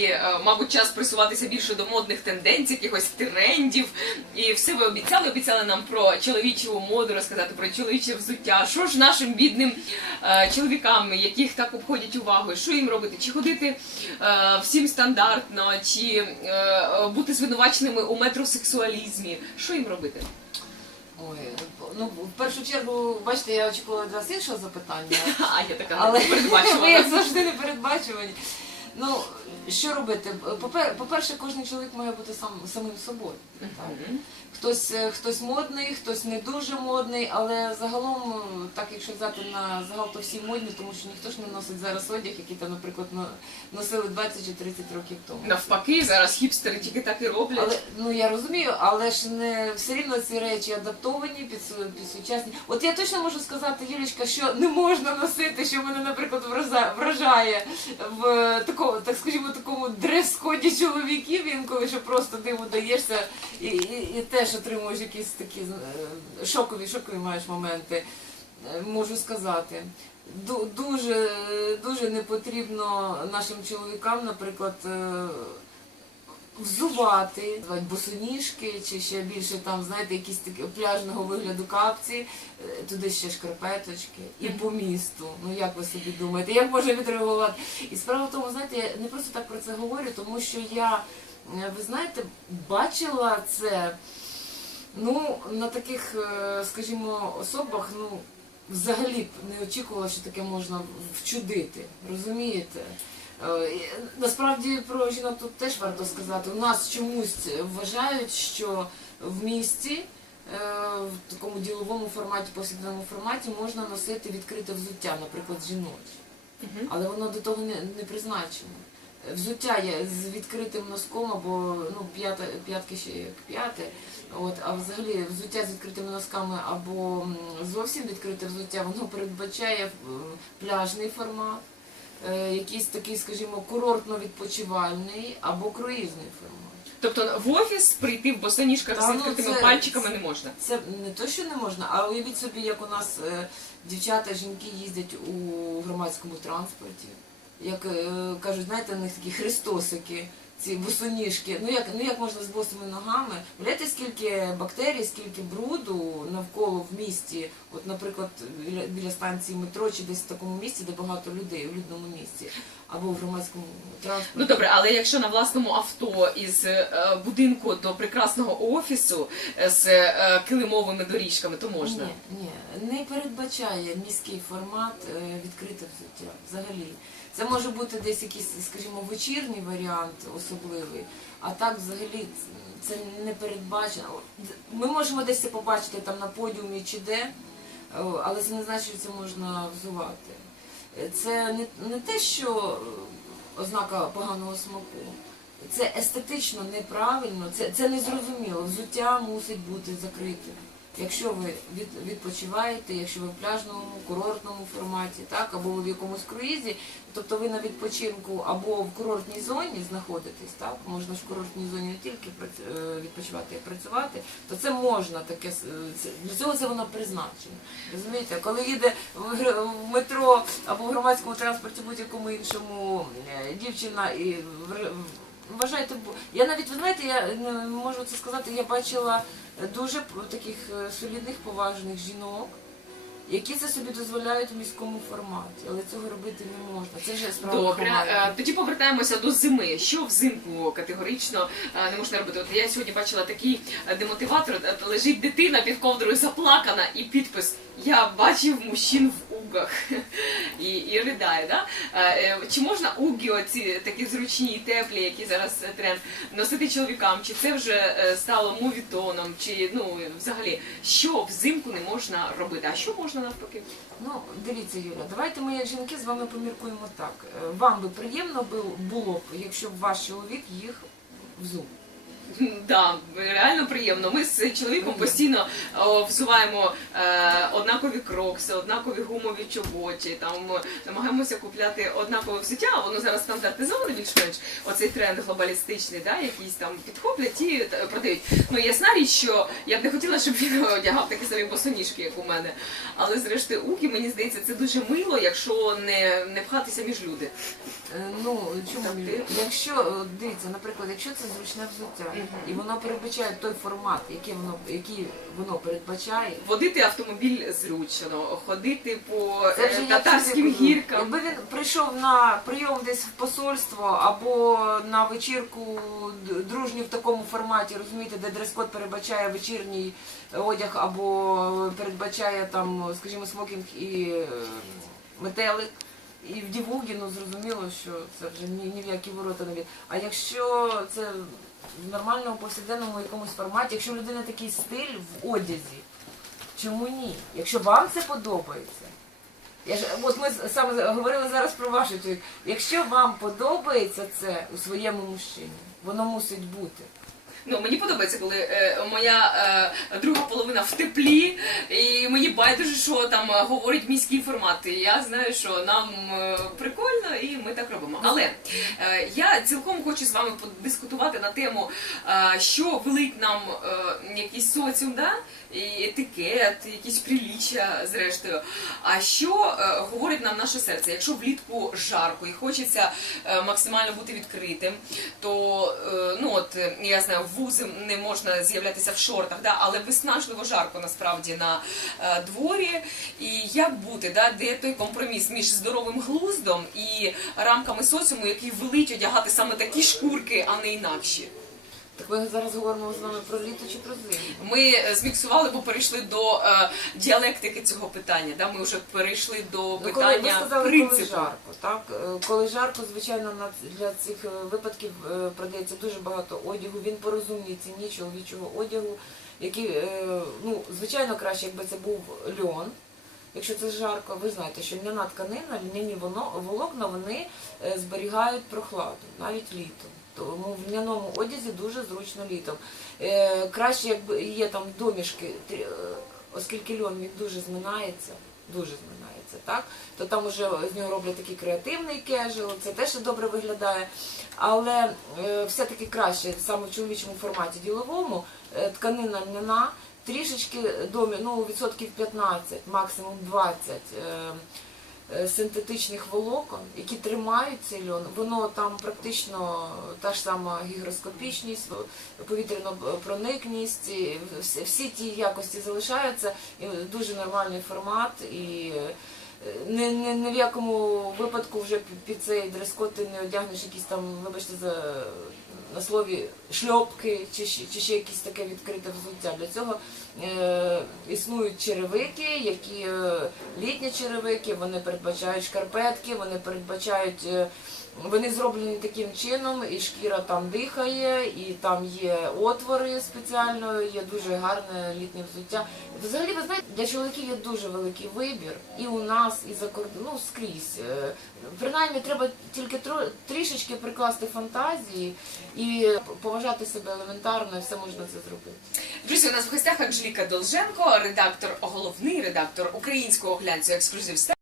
і, е, мабуть, час присуватися більше до модних тенденцій, якихось трендів. І все ви обіцяли, обіцяли нам про чоловічу моду розказати, про чоловіче взуття. Що ж нашим бідним е, чоловікам, яких так обходять увагою, що їм робити? Чи ходити е, всім стандартно, чи бути звинуваченими у метросексуалізмі? Що їм робити? Ой, ну в першу чергу, бачите, я очікувала від вас іншого запитання, А я така але не ви як завжди не передбачувані. Ну, що робити? По-перше, кожен чоловік має бути сам самим собою. так. Хтось, е, хтось модний, хтось не дуже модний, але загалом, е, так якщо взяти на загал, то всі модні, тому що ніхто ж не носить зараз одяг, який там, наприклад, носили 20 чи 30 років тому. Навпаки, зараз хіпстери тільки так і роблять. Але ну я розумію, але ж не все рівно ці речі адаптовані під, під сучасні. От я точно можу сказати, Юлічка, що не можна носити, що мене, наприклад, вражає в е, такому, так скажімо, такому дрес-коді чоловіків інколи, що просто ти удаєшся і, і, і теж отримуєш якісь такі е, шокові, шокові маєш моменти. Е, Можу сказати. Дуже, дуже не потрібно нашим чоловікам, наприклад, е, взувати, босоніжки, чи ще більше там, знаєте, якісь такі пляжного вигляду капці, е, туди ще шкарпеточки і по місту. Ну як ви собі думаєте, як може відреагувати? І справа в тому, знаєте, я не просто так про це говорю, тому що я, е, ви знаєте, бачила це ну, на таких, е, скажімо, особах, ну. Взагалі б не очікувала, що таке можна вчудити, розумієте? Е, Насправді про жінок тут теж варто сказати. У нас чомусь вважають, що в місті е, в такому діловому форматі, повсякденному форматі можна носити відкрите взуття, наприклад, жіноче. Але воно до того не, не призначено. Взуття є з відкритим носком або ну, п'ята, п'ятки ще як п'яти. От, а взагалі взуття з відкритими носками або зовсім відкрите взуття, воно передбачає е, пляжний формат, якийсь такий, скажімо, курортно-відпочивальний або круїзний формат. Тобто в офіс прийти в босоніжках з ну, відкритими це- пальчиками не можна. Це не то, що не можна, а уявіть собі, як у нас е, дівчата, жінки їздять у громадському транспорті. Як е, кажуть, знаєте, у них такі хрестосики, ці босоніжки. Ну як, ну як можна з босими ногами? Уявляєте, скільки бактерій, скільки бруду навколо в місті, от, наприклад, біля, біля станції метро чи десь в такому місці, де багато людей, у людному місці, або в громадському транспорті. Ну добре, але якщо на власному авто із е, будинку до прекрасного офісу е, з е, килимовими доріжками, то можна. Ні, ні, не передбачає міський формат відкрите взуття взагалі. Це може бути десь якийсь, скажімо, вечірній варіант особливий, а так взагалі це не передбачено. Ми можемо десь це побачити там на подіумі чи де, але це не значить, що це можна взувати. Е, Це не, не те, що е, ознака поганого смаку. Це естетично неправильно, це, це незрозуміло. Взуття мусить бути закритим. Якщо ви від, відпочиваєте, якщо ви в пляжному, курортному форматі, так, або ви в якомусь круїзі, тобто ви на відпочинку або в курортній зоні знаходитесь, так, можна ж в курортній зоні не тільки е, відпочивати, а працювати, то це можна таке, для цього це воно призначено. Розумієте, коли їде в, метро або в громадському транспорті будь-якому іншому е, дівчина і Вважайте, бо я навіть ви знаєте, я не можу це сказати. Я бачила дуже п- таких е, солідних, поважних жінок, які це собі дозволяють в міському форматі, але цього робити не можна. Це вже справа Добре, формату. е, тоді повертаємося до зими. Що взимку категорично е, не можна робити? От я сьогодні бачила такий е, демотиватор, е, лежить дитина під ковдрою заплакана і підпис Я бачив мужчин в угах і, і ридає. Да? Е, е, Чи можна уги, оці такі зручні і теплі, які зараз тренд, носити чоловікам? Чи це вже е, стало мувітоном? Чи ну взагалі що взимку не можна робити? А що можна навпаки? Ну, дивіться, Юля, давайте ми як жінки з вами поміркуємо так. Вам би приємно бу- було б, якщо б ваш чоловік їх взув. Да, реально приємно. Ми з чоловіком постійно о, взуваємо е, однакові крокси, однакові гумові чоботі. Там е, намагаємося купляти однакове взуття. Воно зараз стандартизоване більш-менш. Оцей тренд глобалістичний, да, якийсь там підхоплять і е, продають. Ну ясна річ, що я б не хотіла, щоб він одягав такі самі босоніжки, як у мене. Але зрештою, уки, мені здається, це дуже мило, якщо не, не пхатися між люди. Е, Ну чому Так, ти? якщо е, дивіться, наприклад, якщо це зручне взуття. І воно передбачає той формат, який воно який воно передбачає, Водити автомобіль зручно, ходити по Це е, я татарським кажу. гіркам. Якби він прийшов на прийом десь в посольство або на вечірку д- дружню в такому форматі, розумієте, де дрес-код передбачає вечірній одяг або передбачає там, скажімо, смокінг і е, метелик. І в Дівугі, ну зрозуміло, що це вже ні, ні в які ворота не від. А якщо це в нормальному повсякденному якомусь форматі, якщо в людини такий стиль в одязі, чому ні? Якщо вам це подобається. Я ж, от ми саме говорили зараз про вашу чоловік. Якщо вам подобається це у своєму мужчині, воно мусить бути. Ну мені подобається, коли е, моя е, друга половина в теплі, і мені байдуже, що там е, говорить міський формат. І я знаю, що нам е, прикольно, і ми так робимо. Але е, я цілком хочу з вами подискутувати на тему, е, що велить нам е, якийсь соціум, да? і етикет, якісь приліччя, зрештою. А що е, говорить нам наше серце? Якщо влітку жарко і хочеться е, максимально бути відкритим, то е, ну от я знаю, в вузи не можна з'являтися в шортах, да, але виснажливо жарко насправді на е, дворі. І як бути, да, де той компроміс між здоровим глуздом і рамками соціуму, який велить одягати саме такі шкурки, а не інакші. Так ми зараз говоримо з вами про літо чи про зиму? Ми е, зміксували, бо перейшли до е, діалектики цього питання. Да? Ми вже перейшли до Ну, коли ви питання сказали, коли принципу. жарко, так? Е, Коли жарко, звичайно, на ц- для цих е, випадків е, продається дуже багато одягу. Він по розумній ціні чоловічого одягу, який, е, ну, звичайно, краще, якби це був льон. Якщо це жарко, ви знаєте, що льняна тканина, льняні воно- волокна, вони е, зберігають прохладу, навіть літом. Тому в льняному одязі дуже зручно літом. Е, краще, якби є там домішки, е, оскільки льон він дуже зминається, дуже зминається, так? То там уже з нього роблять такий креативний кежел, це теж добре виглядає. Але е, все-таки краще саме в чоловічому форматі діловому е, тканина льняна, трішечки домі, ну, відсотків 15, максимум 20 е, е, синтетичних волокон, які тримають цей льон. Воно там практично та ж сама гігроскопічність, повітряна проникність, всі, ті якості залишаються, і дуже нормальний формат. І е, не, не, не в якому випадку вже під цей дрес-код ти не одягнеш якісь там, вибачте за на слові шльопки чи, чи ще якісь таке відкрите взуття. Для цього е, існують черевики, які е, літні черевики, вони передбачають шкарпетки, вони передбачають. Е, вони зроблені таким чином, і шкіра там дихає, і там є отвори спеціально, є дуже гарне літнє взуття. Взагалі, ви знаєте, для чоловіків є дуже великий вибір і у нас, і за кордоном, ну скрізь. Е, Принаймні, треба тільки трішечки прикласти фантазії і поважати себе елементарно, і все можна це зробити. Друзі, у нас в гостях Анжеліка Долженко, редактор, головний редактор українського глянцю ексклюзив